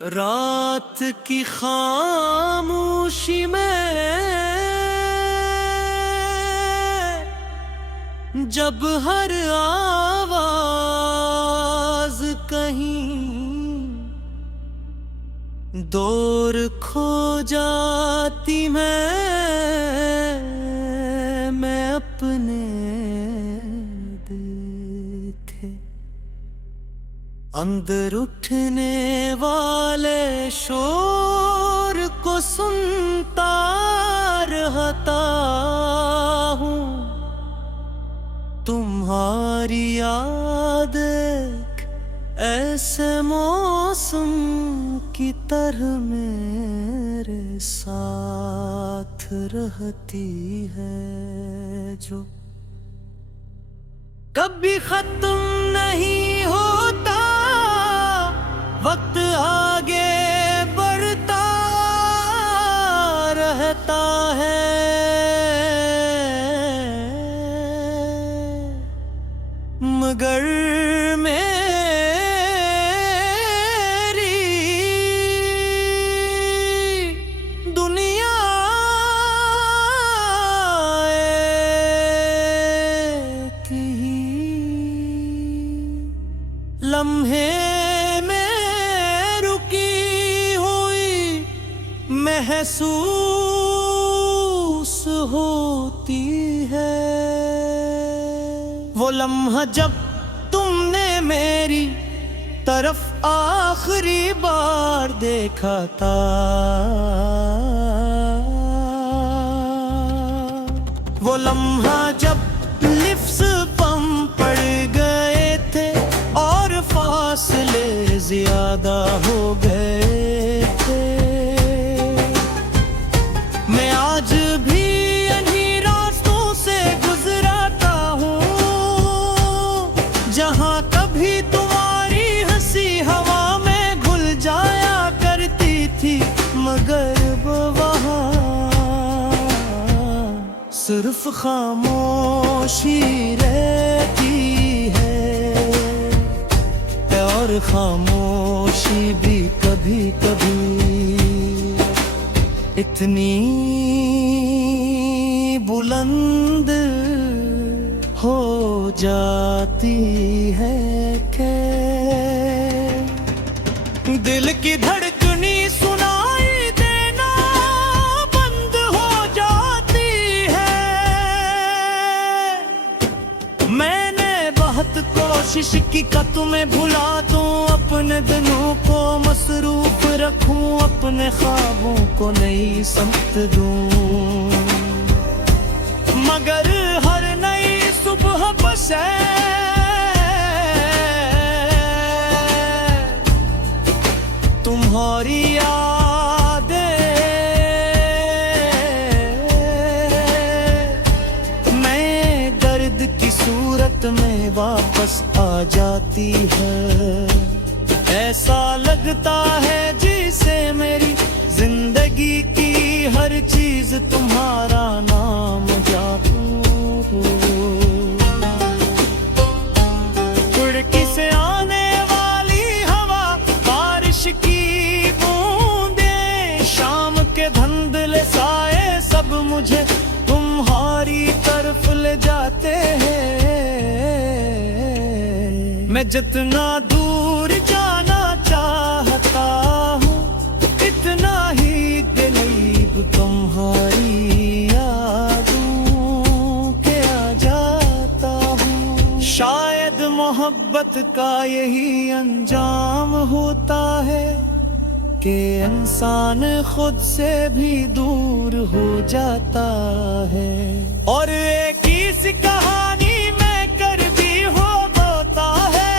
रात की खामोशी में जब हर आवाज कहीं दूर खो जाती मैं अपने दिल थे अंदर उठने वाले शोर को सुनता रहता हूँ। तुम्हारी याद एक ऐसे मौसम की तरह मेरे साथ रहती है जो कभी खत्म नहीं होता। वक्त आगे बढ़ता रहता है मगर मेरी दुनिया एक ही लम्हे महसूस होती है। वो लम्हा जब तुमने मेरी तरफ आखिरी बार देखा था। वो लम्हा जब लिफ्ट्स कम पड़ गए थे और फासले ज्यादा हो गए थे। मैं आज भी इन्हीं रास्तों से गुजराता हूँ जहाँ कभी तुम्हारी हंसी हवा में घुल जाया करती थी मगर वो वहाँ सिर्फ खामोशी रहती है और खामोशी भी कभी कभी इतनी बुलंद हो जाती है कि दिल की धड़कनी सुनाई देना बंद हो जाती है। मैंने बहुत कोशिश की कि तुम्हें भुला दूं, अपने दिनों को मसरूफ रखूं, अपने ख्वाबों को नई समत दूं मगर हर नई सुबह बस तुम्हारी यादें मैं दर्द की सूरत में वापस आ जाती है। ऐसा लगता है जिसे मेरी जिंदगी की हर चीज तुम्हारा नाम जादू। खिड़की से आने वाली हवा, बारिश की बूंदें, शाम के धुंधले साए सब मुझे तुम्हारी तरफ ले जाते हैं। मैं जितना दूर जाना चाहता हूँ इतना ही करीब तुम्हारी यादों के आ जाता हूँ। शायद मोहब्बत का यही अंजाम होता है कि इंसान खुद से भी दूर हो जाता है और एक ही सी कहानी में कर दी हो होता है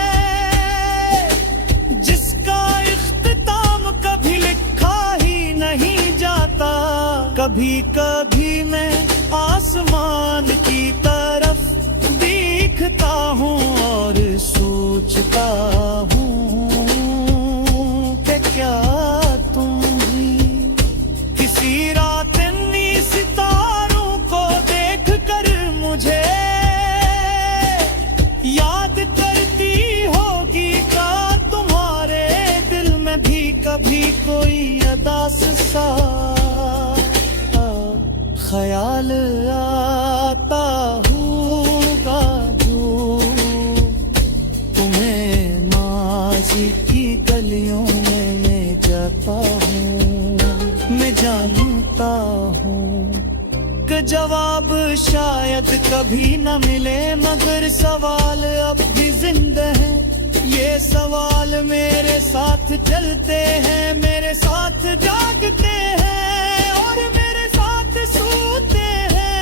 जिसका इख्तिताम कभी लिखा ही नहीं जाता। कभी कभी मैं आसमान की तरफ देखता हूँ और सोचता हूँ कि क्या तुम भी किसी रात इन्हीं सितारों को देख कर मुझे याद करती होगी। का तुम्हारे दिल में भी कभी प्यास सा ख्याल आता होगा जो तुम्हें माजी की गलियों में मैं जाता हूँ। मैं जानता हूँ कि जवाब शायद कभी न मिले, मगर सवाल अब भी जिंदा है। ये सवाल मेरे साथ चलते हैं, मेरे साथ जागते हैं और मेरे साथ सोते हैं।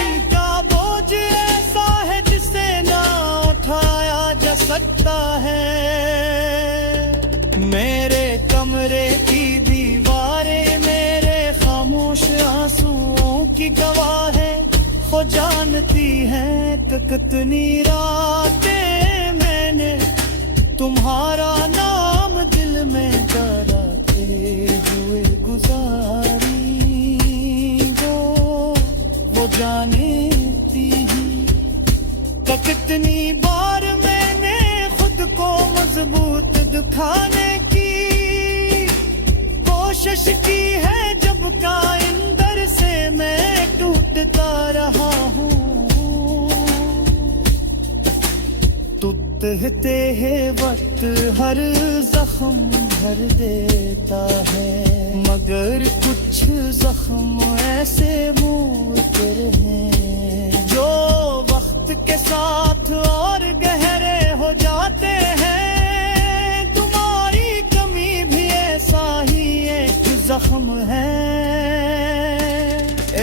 इनका बोझ ऐसा है जिसे ना उठाया जा सकता है। मेरे कमरे की दीवारें मेरे खामोश आंसुओं की गवाह है। वो जानती है कि कितनी रातें मैंने तुम्हारा नाम दिल में डराते हुए गुजारी। वो जानती ही कि कितनी बार मैंने खुद को मजबूत दिखाने की कोशिश की है, जब का अंदर से मैं टूटता रहा हूँ। टूटते हैं वक्त हर जख्म भर देता है, मगर कुछ जख्म ऐसे मुकर हैं जो वक्त के साथ और गहरे हो जाते हैं। तुम्हारी कमी भी ऐसा ही एक जख्म है,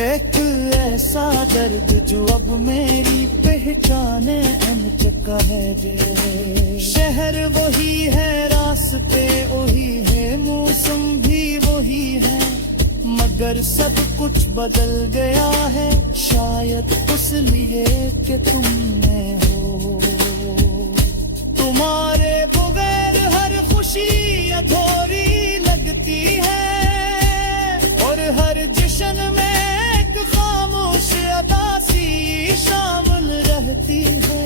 एक ऐसा दर्द जो अब मेरी पहचाने अन चुका है। जे शहर वही है, रास्ते वही है, मौसम भी वही है, मगर सब कुछ बदल गया है। शायद इसलिए कि तुम में हो। तुम्हारे बगैर हर खुशी अधूरी लगती है और हर जश्न में एक खामोश अदासी शामिल रहती है।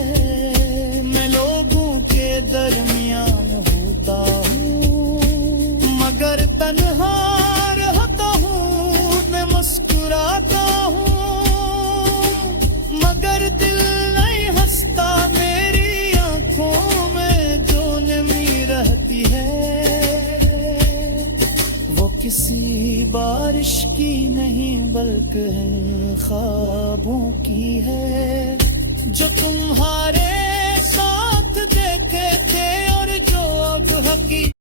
मैं लोगों के दरमियान होता हूँ, मगर तन्हा रहता हूँ। मैं मुस्कुराता हूँ, मगर दिल नहीं हंसता। मेरी आंखों में जो नमी रहती है, वो किसी बारिश की नहीं बल्कि है ख्वाबों की है, जो तुम्हारे साथ देखे थे और जो अब हकीकत